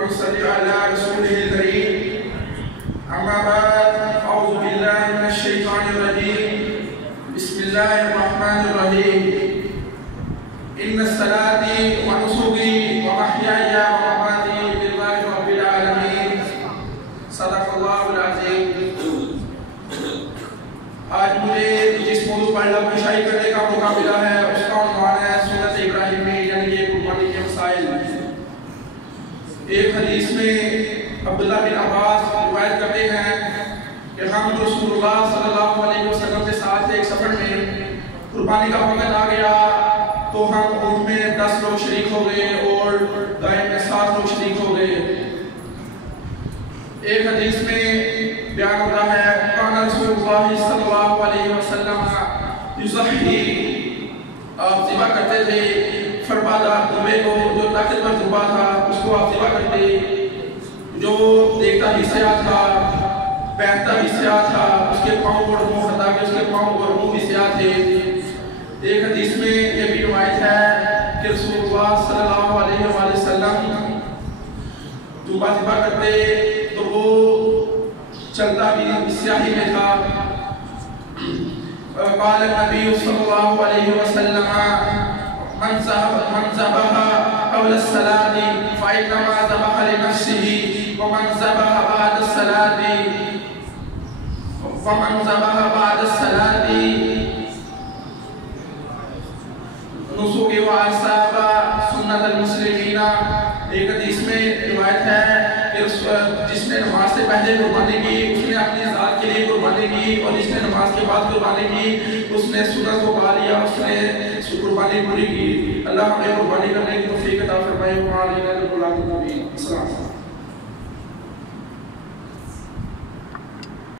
ونصلي على رسوله الكريم. أما بعد، أعوذ بالله من الشيطان الرجيم. بسم الله الرحمن الرحيم. إن صلاتي ونسكي ومحياي ومماتي لله رب العالمين. صدق الله العظيم. آج مجھے جس موضوع پر لفظ شائع کرنے کا موقع ملا ہے اس کا عنوان ہے سنت ابراہیمی، یعنی کہ قربانی کے مسائل۔ ایک حدیث میں عبداللہ بن عباس روایت کرتے ہیں کہ ہم رسول اللہ صلی اللہ علیہ وسلم کے ساتھ ایک سفر میں قربانی کا وقت آ گیا تو ہم اونٹ میں 10 لوگ شریک ہو گئے اور گائے میں 7 لوگ شریک ہو گئے۔ ایک حدیث میں بیان ہوتا ہے کان رسول اللہ صلی اللہ علیہ وسلم یضحی، آپ ذبح کرتے تھے فربادہ دمبے کو، جو طاقتور دمبا تھا اس کو آپ ذبح کرتے، جو دیکھتا حصہ تھا بیٹھتا حصہ تھا، اس کے پاؤں اور منہ خطا کہ اس کے پاؤں اور منہ حصہ تھے۔ ایک حدیث میں یہ بھی روایت ہے کہ رسول اللہ صلی اللہ علیہ وسلم دمبا ذبح کرتے تو وہ چلتا بھی سیاہی میں تھا۔ قال النبی صلی اللہ علیہ وسلم من ذبح قبل الصلاة فإنما ذبح لنفسه ومن ذبح بعد الصلاة نسک وأصاب سنت المسلمین۔ ایک حدیث میں روایت ہے کہ جس نے نماز سے پہلے قربانی کی اس نے اپنی ذات کے لیے قربانی کی، اور جس نے نماز کے بعد قربانی کی اس نے سنت کو پا لیا، اس نے قربانی پوری کی۔ اللہ ہمیں قربانی کرنے کی توفیق عطا فرمائے۔ السلام علیکم۔